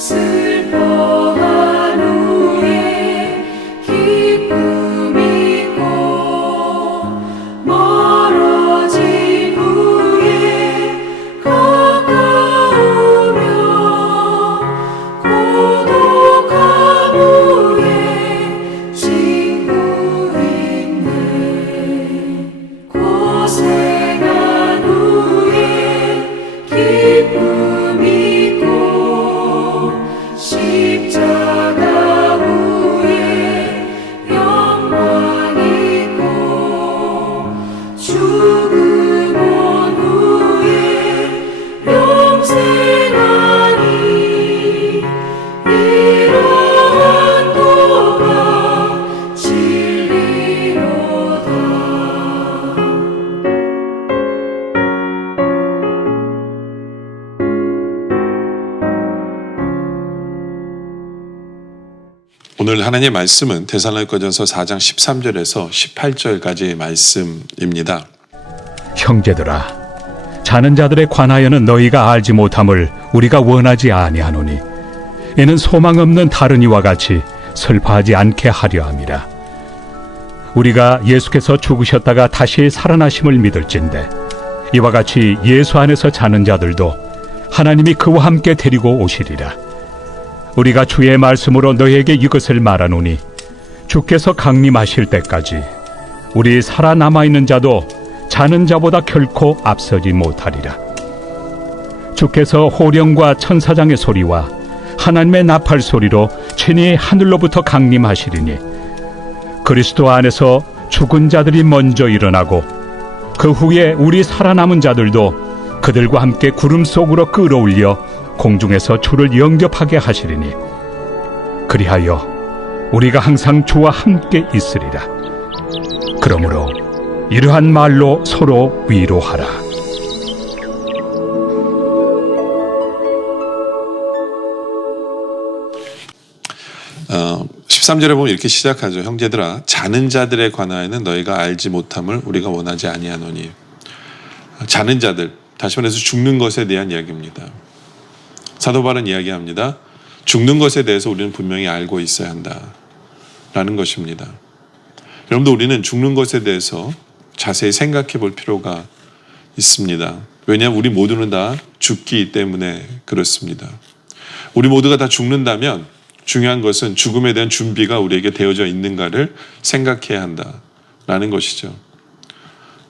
슬퍼한 후에 기쁨 있고 멀어진 후에 가까우며 고독한 후에 친구 있네. 고생한 후에 기쁨 있고 십자가 후에 영광 있고 죽음 온 후에 영생하니 이러한 도가 진리로다. 오늘 하나님의 말씀은 데살로니가전서 4장 13절에서 18절까지의 말씀입니다. 형제들아, 자는 자들에 관하여는 너희가 알지 못함을 우리가 원하지 아니하노니 이는 소망 없는 다른 이와 같이 슬퍼하지 않게 하려 함이라. 우리가 예수께서 죽으셨다가 다시 살아나심을 믿을진대 이와 같이 예수 안에서 자는 자들도 하나님이 그와 함께 데리고 오시리라. 우리가 주의 말씀으로 너희에게 이것을 말하노니 주께서 강림하실 때까지 우리 살아남아 있는 자도 자는 자보다 결코 앞서지 못하리라. 주께서 호령과 천사장의 소리와 하나님의 나팔 소리로 친히 하늘로부터 강림하시리니 그리스도 안에서 죽은 자들이 먼저 일어나고 그 후에 우리 살아남은 자들도 그들과 함께 구름 속으로 끌어올려 공중에서 주를 영접하게 하시리니 그리하여 우리가 항상 주와 함께 있으리라. 그러므로 이러한 말로 서로 위로하라. 13절에 보면 이렇게 시작하죠. 형제들아, 자는 자들에 관하여는 너희가 알지 못함을 우리가 원하지 아니하노니. 자는 자들, 다시 말해서 죽는 것에 대한 이야기입니다. 사도 바울은 이야기합니다. 죽는 것에 대해서 우리는 분명히 알고 있어야 한다라는 것입니다. 여러분들, 우리는 죽는 것에 대해서 자세히 생각해 볼 필요가 있습니다. 왜냐하면 우리 모두는 다 죽기 때문에 그렇습니다. 우리 모두가 다 죽는다면 중요한 것은 죽음에 대한 준비가 우리에게 되어져 있는가를 생각해야 한다라는 것이죠.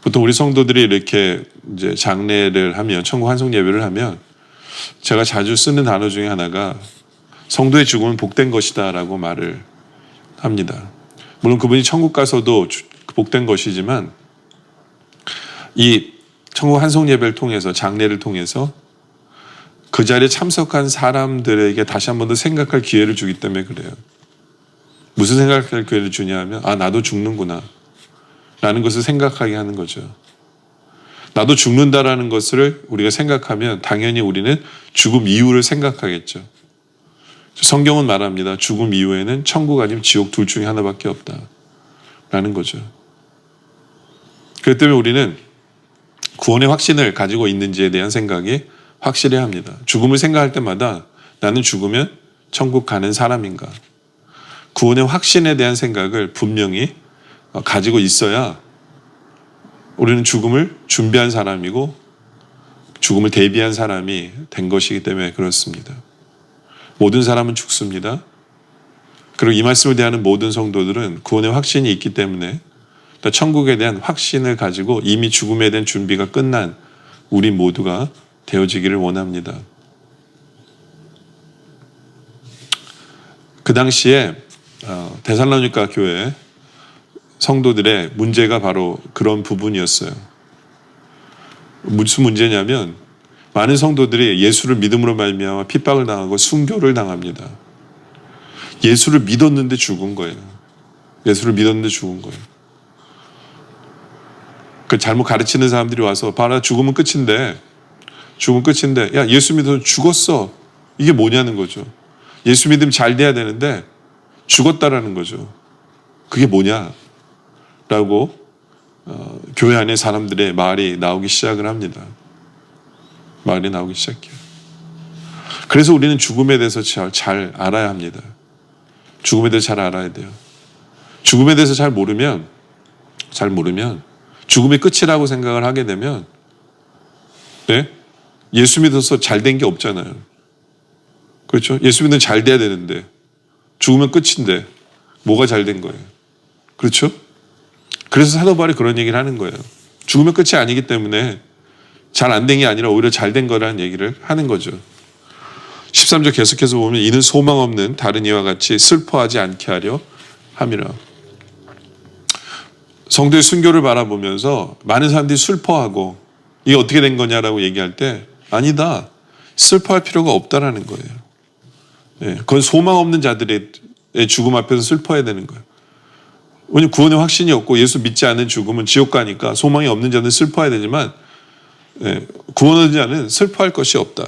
보통 우리 성도들이 이렇게 이제 장례를 하면, 천국 환송 예배를 하면 제가 자주 쓰는 단어 중에 하나가 성도의 죽음은 복된 것이다 라고 말을 합니다. 물론 그분이 천국 가서도 복된 것이지만 이 천국 환송 예배를 통해서, 장례를 통해서 그 자리에 참석한 사람들에게 다시 한 번 더 생각할 기회를 주기 때문에 그래요. 무슨 생각할 기회를 주냐 하면, 아, 나도 죽는구나 라는 것을 생각하게 하는 거죠. 나도 죽는다라는 것을 우리가 생각하면 당연히 우리는 죽음 이후를 생각하겠죠. 성경은 말합니다. 죽음 이후에는 천국 아니면 지옥 둘 중에 하나밖에 없다라는 거죠. 그렇기 때문에 우리는 구원의 확신을 가지고 있는지에 대한 생각이 확실해야 합니다. 죽음을 생각할 때마다 나는 죽으면 천국 가는 사람인가? 구원의 확신에 대한 생각을 분명히 가지고 있어야 우리는 죽음을 준비한 사람이고 죽음을 대비한 사람이 된 것이기 때문에 그렇습니다. 모든 사람은 죽습니다. 그리고 이 말씀을 대하는 모든 성도들은 구원의 확신이 있기 때문에 또 천국에 대한 확신을 가지고 이미 죽음에 대한 준비가 끝난 우리 모두가 되어지기를 원합니다. 그 당시에 데살로니가 교회 성도들의 문제가 바로 그런 부분이었어요. 무슨 문제냐면 많은 성도들이 예수를 믿음으로 말미암아 핍박을 당하고 순교를 당합니다. 예수를 믿었는데 죽은 거예요. 예수를 믿었는데 죽은 거예요. 그 잘못 가르치는 사람들이 와서 봐라, 죽으면 끝인데 야, 예수 믿어서 죽었어. 이게 뭐냐는 거죠. 예수 믿으면 잘 돼야 되는데 죽었다라는 거죠. 그게 뭐냐? 라고 교회 안에 사람들의 말이 나오기 시작을 합니다. 말이 나오기 시작해요. 그래서 우리는 죽음에 대해서 잘 알아야 합니다. 죽음에 대해서 잘 알아야 돼요. 죽음에 대해서 잘 모르면 죽음이 끝이라고 생각을 하게 되면 네? 예수 믿어서 잘 된 게 없잖아요. 그렇죠? 예수 믿으면 잘 돼야 되는데 죽으면 끝인데 뭐가 잘 된 거예요? 그렇죠? 그래서 사도 바울이 그런 얘기를 하는 거예요. 죽으면 끝이 아니기 때문에 잘 안 된 게 아니라 오히려 잘 된 거라는 얘기를 하는 거죠. 13절 계속해서 보면 이는 소망 없는 다른 이와 같이 슬퍼하지 않게 하려 함이라. 성도의 순교를 바라보면서 많은 사람들이 슬퍼하고 이게 어떻게 된 거냐라고 얘기할 때 아니다. 슬퍼할 필요가 없다라는 거예요. 예, 그건 소망 없는 자들의 죽음 앞에서 슬퍼해야 되는 거예요. 왜냐하면 구원의 확신이 없고 예수 믿지 않는 죽음은 지옥 가니까 소망이 없는 자는 슬퍼해야 되지만 구원하는 자는 슬퍼할 것이 없다.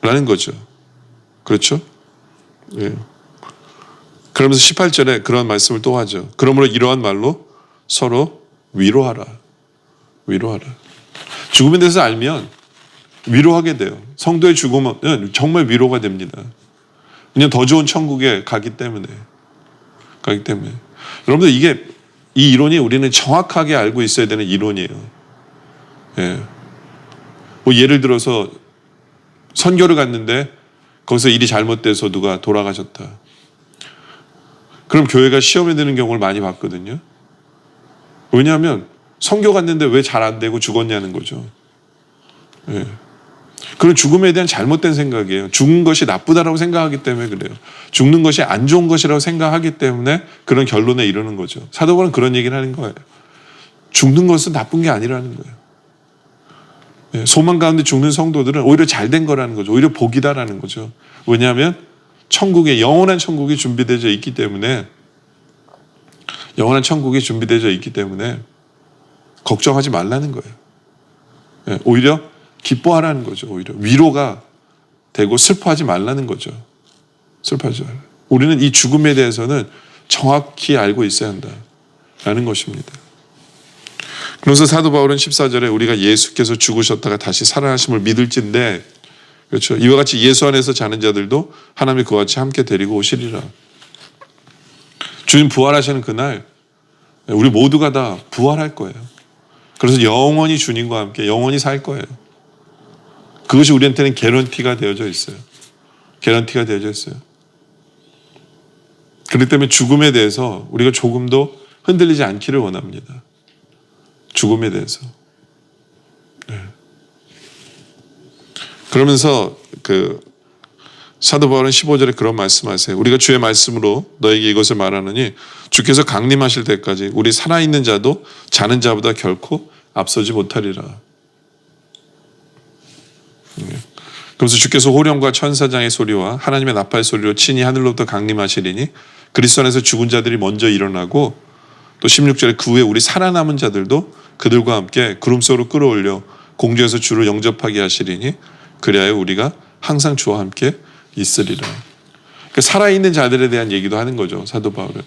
라는 거죠. 그렇죠? 예. 그러면서 18절에 그런 말씀을 또 하죠. 그러므로 이러한 말로 서로 위로하라. 위로하라. 죽음에 대해서 알면 위로하게 돼요. 성도의 죽음은 정말 위로가 됩니다. 그냥 더 좋은 천국에 가기 때문에. 여러분들 이 이론이 우리는 정확하게 알고 있어야 되는 이론이에요. 예. 뭐 예를 들어서 선교를 갔는데 거기서 일이 잘못돼서 누가 돌아가셨다. 그럼 교회가 시험에 드는 경우를 많이 봤거든요. 왜냐하면 선교 갔는데 왜 잘 안 되고 죽었냐는 거죠. 예. 그런 죽음에 대한 잘못된 생각이에요. 죽은 것이 나쁘다라고 생각하기 때문에 그래요. 죽는 것이 안 좋은 것이라고 생각하기 때문에 그런 결론에 이르는 거죠. 사도 바울은 그런 얘기를 하는 거예요. 죽는 것은 나쁜 게 아니라는 거예요. 예. 소망 가운데 죽는 성도들은 오히려 잘된 거라는 거죠. 오히려 복이다라는 거죠. 왜냐하면 천국에 영원한 천국이 준비되어 있기 때문에 걱정하지 말라는 거예요. 예. 오히려 기뻐하라는 거죠. 오히려 위로가 되고 슬퍼하지 말라는 거죠. 슬퍼하지 말라. 우리는 이 죽음에 대해서는 정확히 알고 있어야 한다라는 것입니다. 그래서 사도 바울은 14절에 우리가 예수께서 죽으셨다가 다시 살아나심을 믿을진데, 그렇죠. 이와 같이 예수 안에서 자는 자들도 하나님이 그와 같이 함께 데리고 오시리라. 주님 부활하시는 그날 우리 모두가 다 부활할 거예요. 그래서 영원히 주님과 함께 영원히 살 거예요. 그것이 우리한테는 개런티가 되어져 있어요. 개런티가 되어져 있어요. 그렇기 때문에 죽음에 대해서 우리가 조금도 흔들리지 않기를 원합니다. 죽음에 대해서. 네. 그러면서 사도 바울은 15절에 그런 말씀하세요. 우리가 주의 말씀으로 너에게 이것을 말하느니 주께서 강림하실 때까지 우리 살아있는 자도 자는 자보다 결코 앞서지 못하리라. 그래서 주께서 호령과 천사장의 소리와 하나님의 나팔 소리로 친히 하늘로부터 강림하시리니 그리스도 안에서 죽은 자들이 먼저 일어나고 또 16절에 그 후에 우리 살아남은 자들도 그들과 함께 구름 속으로 끌어올려 공중에서 주를 영접하게 하시리니 그리하여 우리가 항상 주와 함께 있으리라. 그러니까 살아있는 자들에 대한 얘기도 하는 거죠. 사도 바울은.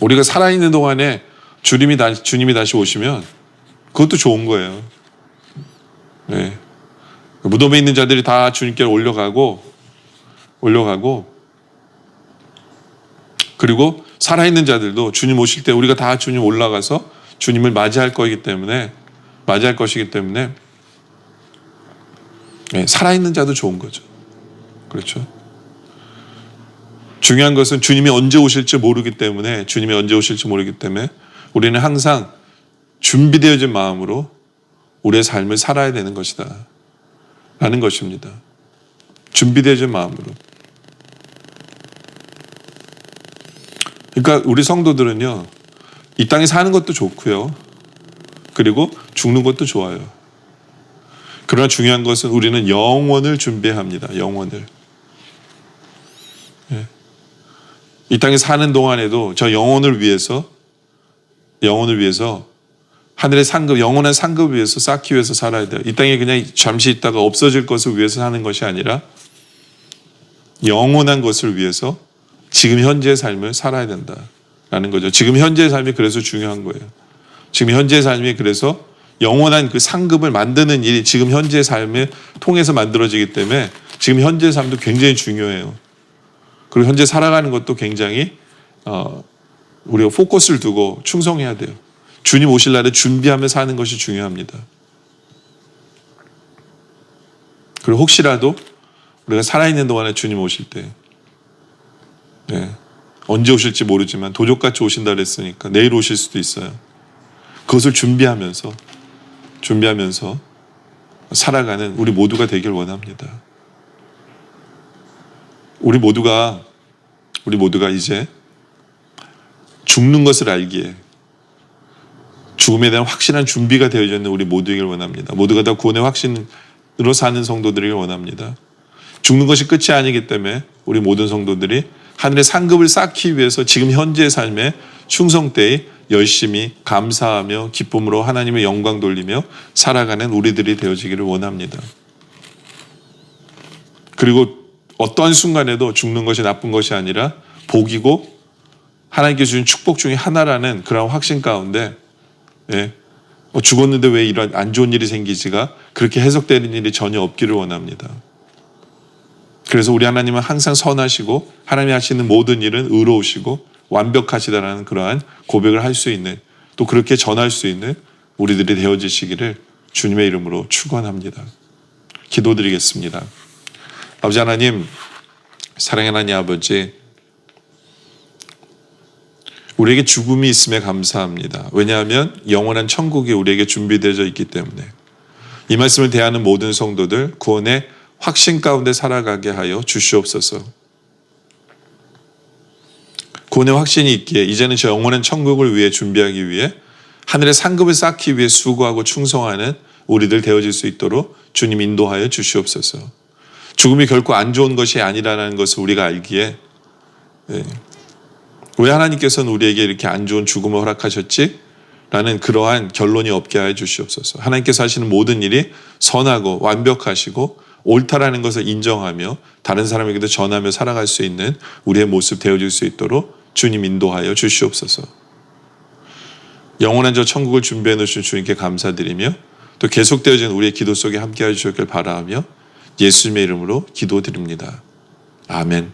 우리가 살아있는 동안에 주님이 다시 오시면 그것도 좋은 거예요. 네. 무덤에 있는 자들이 다 주님께 올려가고 그리고 살아있는 자들도 주님 오실 때 우리가 다 주님 올라가서 주님을 맞이할 것이기 때문에 네, 살아있는 자도 좋은 거죠. 그렇죠? 중요한 것은 주님이 언제 오실지 모르기 때문에 우리는 항상 준비되어진 마음으로 우리의 삶을 살아야 되는 것이다 라는 것입니다. 준비되어진 마음으로. 그러니까 우리 성도들은요, 이 땅에 사는 것도 좋고요, 그리고 죽는 것도 좋아요. 그러나 중요한 것은 우리는 영원을 준비해야 합니다. 영원을. 예. 이 땅에 사는 동안에도 저 영원을 위해서 하늘의 상급, 영원한 상급을 위해서 쌓기 위해서 살아야 돼요. 이 땅에 그냥 잠시 있다가 없어질 것을 위해서 사는 것이 아니라 영원한 것을 위해서 지금 현재의 삶을 살아야 된다라는 거죠. 지금 현재의 삶이 그래서 중요한 거예요. 지금 현재의 삶이 그래서 영원한 그 상급을 만드는 일이 지금 현재의 삶을 통해서 만들어지기 때문에 지금 현재의 삶도 굉장히 중요해요. 그리고 현재 살아가는 것도 굉장히 우리가 포커스를 두고 충성해야 돼요. 주님 오실 날에 준비하며 사는 것이 중요합니다. 그리고 혹시라도 우리가 살아있는 동안에 주님 오실 때 언제 오실지 모르지만 도적같이 오신다 그랬으니까 내일 오실 수도 있어요. 그것을 준비하면서 살아가는 우리 모두가 되길 원합니다. 우리 모두가 이제 죽는 것을 알기에 죽음에 대한 확실한 준비가 되어져 있는 우리 모두이길 원합니다. 모두가 다 구원의 확신으로 사는 성도들이길 원합니다. 죽는 것이 끝이 아니기 때문에 우리 모든 성도들이 하늘의 상급을 쌓기 위해서 지금 현재의 삶에 충성되이 열심히 감사하며 기쁨으로 하나님의 영광 돌리며 살아가는 우리들이 되어지기를 원합니다. 그리고 어떠한 순간에도 죽는 것이 나쁜 것이 아니라 복이고 하나님께 주신 축복 중에 하나라는 그런 확신 가운데 죽었는데 왜 이런 안 좋은 일이 생기지가 그렇게 해석되는 일이 전혀 없기를 원합니다. 그래서 우리 하나님은 항상 선하시고 하나님이 하시는 모든 일은 의로우시고 완벽하시다라는 그러한 고백을 할 수 있는, 또 그렇게 전할 수 있는 우리들이 되어지시기를 주님의 이름으로 축원합니다. 기도드리겠습니다. 아버지 하나님, 사랑의 하나님 아버지, 우리에게 죽음이 있음에 감사합니다. 왜냐하면 영원한 천국이 우리에게 준비되어 있기 때문에 이 말씀을 대하는 모든 성도들 구원의 확신 가운데 살아가게 하여 주시옵소서. 구원의 확신이 있기에 이제는 저 영원한 천국을 위해 준비하기 위해 하늘의 상급을 쌓기 위해 수고하고 충성하는 우리들 되어질 수 있도록 주님 인도하여 주시옵소서. 죽음이 결코 안 좋은 것이 아니라는 것을 우리가 알기에 왜 하나님께서는 우리에게 이렇게 안 좋은 죽음을 허락하셨지? 라는 그러한 결론이 없게 하여 주시옵소서. 하나님께서 하시는 모든 일이 선하고 완벽하시고 옳다라는 것을 인정하며 다른 사람에게도 전하며 살아갈 수 있는 우리의 모습 되어질 수 있도록 주님 인도하여 주시옵소서. 영원한 저 천국을 준비해 놓으신 주님께 감사드리며 또 계속되어지는 우리의 기도 속에 함께해 주셨길 바라며 예수님의 이름으로 기도드립니다. 아멘.